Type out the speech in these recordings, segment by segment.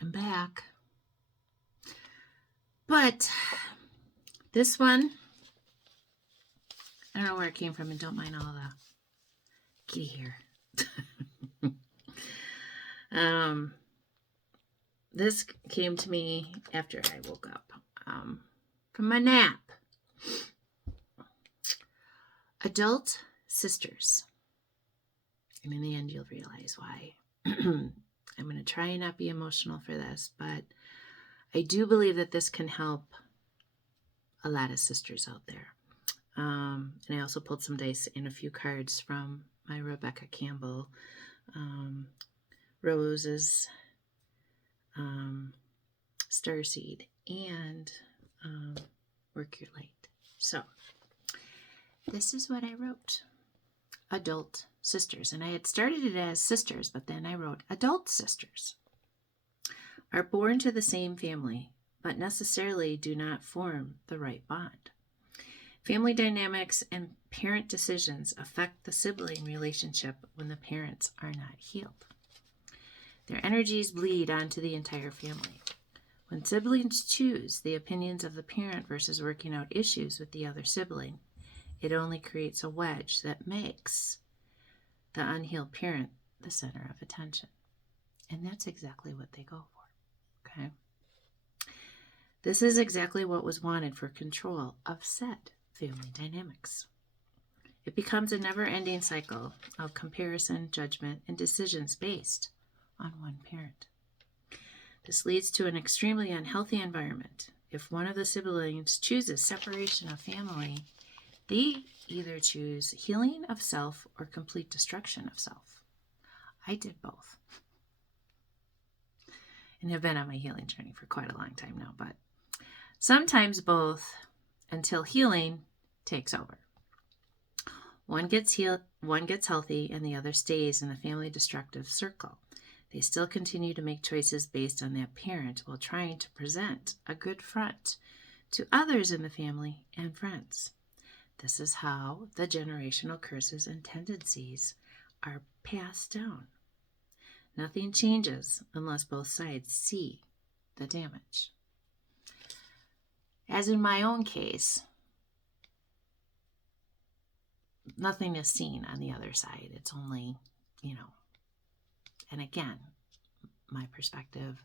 I'm back. But this one, I don't know where it came from, and don't mind all the kitty hair. This came to me after I woke up from my nap. Adult sisters. And in the end, you'll realize why. I'm going to try and not be emotional for this, but I do believe that this can help a lot of sisters out there. And I also pulled some dice and a few cards from my Rebecca Campbell Roses Starseed and Work Your Light. So this is what I wrote. Adult sisters. And I had started it as sisters, but then I wrote adult sisters are born to the same family, but necessarily do not form the right bond. Family dynamics and parent decisions affect the sibling relationship when the parents are not healed. Their energies bleed onto the entire family. When siblings choose the opinions of the parent versus working out issues with the other sibling, it only creates a wedge that makes the unhealed parent the center of attention. And that's exactly what they go for. Okay? This is exactly what was wanted for control of said family dynamics. It becomes a never-ending cycle of comparison, judgment, and decisions based on one parent. This leads to an extremely unhealthy environment. If one of the siblings chooses separation of family, they either choose healing of self or complete destruction of self. I did both. And have been on my healing journey for quite a long time now, but sometimes both until healing takes over. One gets healed, one gets healthy, and the other stays in the family destructive circle. They still continue to make choices based on that parent while trying to present a good front to others in the family and friends. This is how the generational curses and tendencies are passed down. Nothing changes unless both sides see the damage. As in my own case, nothing is seen on the other side. It's only, and again, my perspective,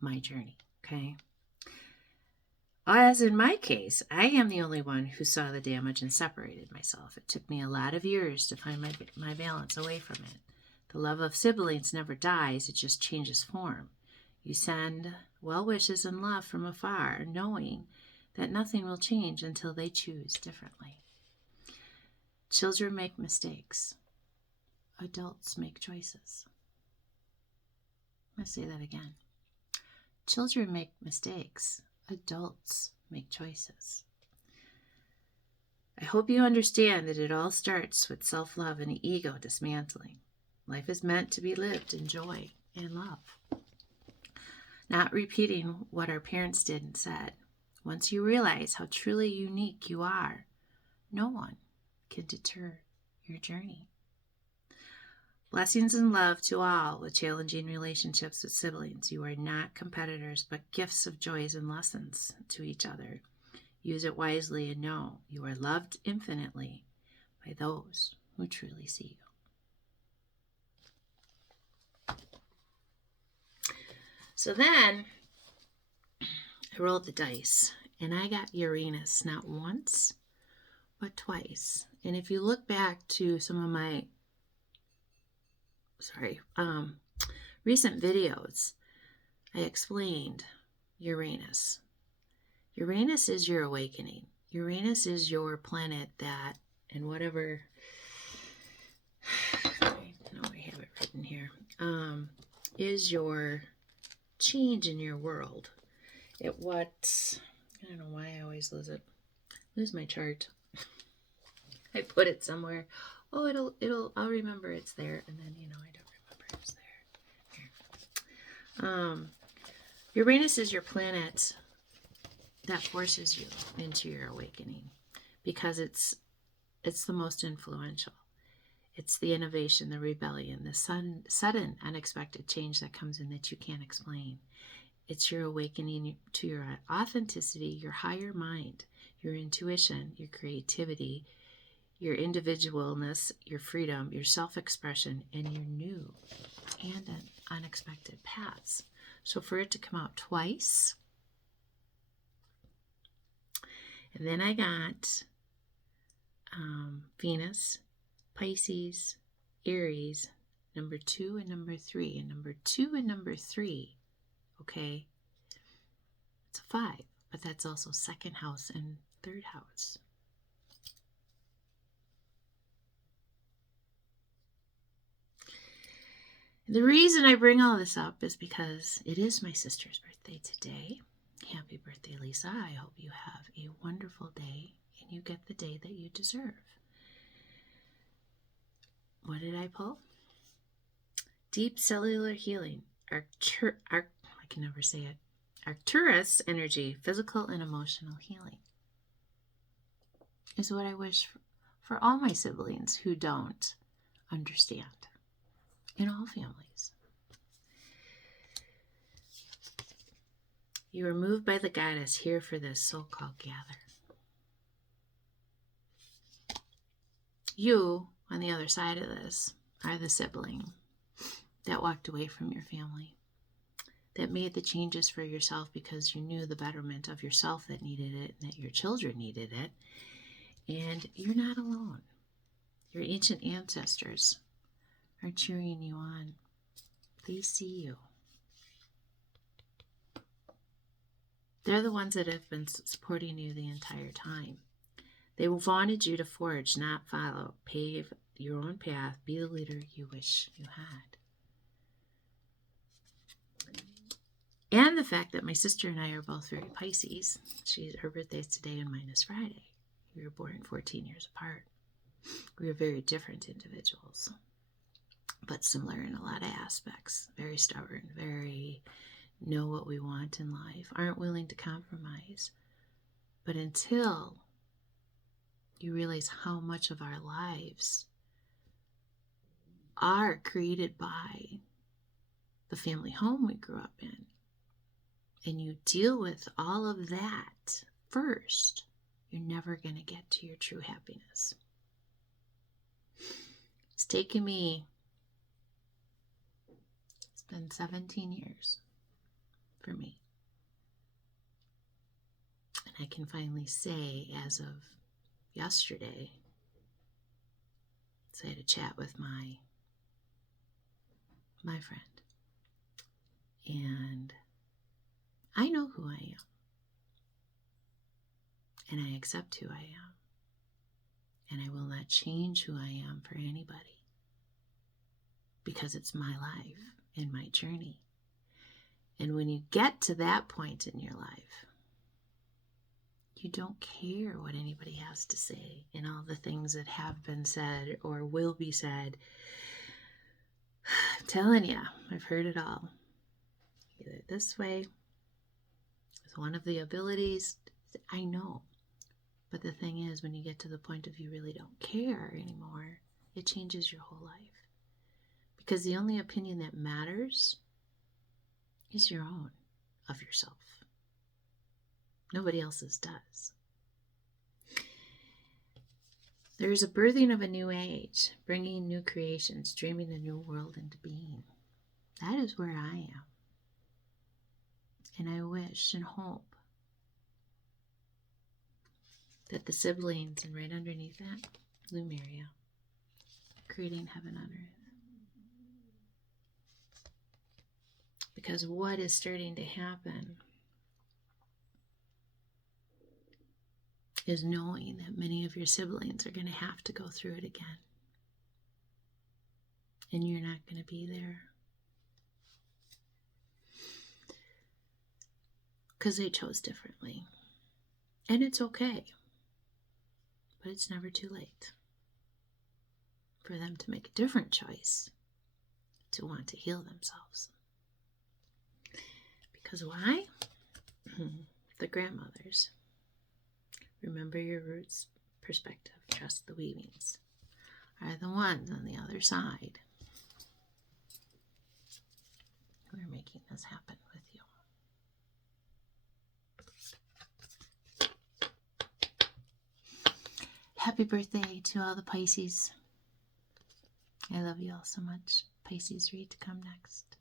my journey, okay? As in my case, I am the only one who saw the damage and separated myself. It took me a lot of years to find my balance away from it. The love of siblings never dies, it just changes form. You send well wishes and love from afar, knowing that nothing will change until they choose differently. Children make mistakes. Adults make choices. I'm going to say that again. Children make mistakes. Adults make choices. I hope you understand that it all starts with self-love and ego dismantling. Life is meant to be lived in joy and love. Not repeating what our parents did and said. Once you realize how truly unique you are, no one can deter your journey. Blessings and love to all with challenging relationships with siblings. You are not competitors, but gifts of joys and lessons to each other. Use it wisely and know you are loved infinitely by those who truly see you. So then I rolled the dice and I got Uranus not once, but twice. And if you look back to some of my recent videos, I explained Uranus. Uranus is your awakening. Uranus is your planet that, and whatever, I have it written here, is your change in your world. I don't know why I always lose my chart. I put it somewhere. Oh, I'll remember it's there, and then, I don't remember it's there. Here. Uranus is your planet that forces you into your awakening because it's the most influential. It's the innovation, the rebellion, the sudden, unexpected change that comes in that you can't explain. It's your awakening to your authenticity, your higher mind, your intuition, your creativity, your individualness, your freedom, your self-expression, and your new and unexpected paths. So for it to come out twice, and then I got Venus, Pisces, Aries, number 2 and number 3. And number 2 and number 3, okay, it's a 5, but that's also second house and third house. The reason I bring all this up is because it is my sister's birthday today. Happy birthday, Lisa. I hope you have a wonderful day and you get the day that you deserve. What did I pull? Deep cellular healing. I can never say it. Arcturus energy, physical and emotional healing, is what I wish for all my siblings who don't understand, in all families. You are moved by the goddess here for this so-called gather. You, on the other side of this, are the sibling that walked away from your family, that made the changes for yourself because you knew the betterment of yourself that needed it and that your children needed it. And you're not alone. Your ancient ancestors are cheering you on. They see you. They're the ones that have been supporting you the entire time. They wanted you to forge, not follow. Pave your own path. Be the leader you wish you had. And the fact that my sister and I are both very Pisces. Her birthday is today and mine is Friday. We were born 14 years apart. We are very different individuals, but similar in a lot of aspects. Very stubborn, very know what we want in life, aren't willing to compromise. But until you realize how much of our lives are created by the family home we grew up in, and you deal with all of that first, you're never going to get to your true happiness. It's taken me, it's been 17 years for me. And I can finally say, as of yesterday, so I had a chat with my friend, and I know who I am, and I accept who I am, and I will not change who I am for anybody, because it's my life and my journey. And when you get to that point in your life, you don't care what anybody has to say and all the things that have been said or will be said. I'm telling you, I've heard it all. Either this way, it's one of the abilities, I know. But the thing is, when you get to the point of you really don't care anymore, it changes your whole life. Because the only opinion that matters is your own, of yourself. Nobody else's does. There is a birthing of a new age, bringing new creations, dreaming a new world into being. That is where I am. And I wish and hope that the siblings, and right underneath that, Lumeria, creating heaven on earth. Because what is starting to happen is knowing that many of your siblings are going to have to go through it again. And you're not going to be there. Because they chose differently. And it's okay. But it's never too late for them to make a different choice, to want to heal themselves. Because why? The grandmothers. Remember your roots, perspective, trust the weavings. are the ones on the other side who are making this happen with you. Happy birthday to all the Pisces. I love you all so much. Pisces read to come next.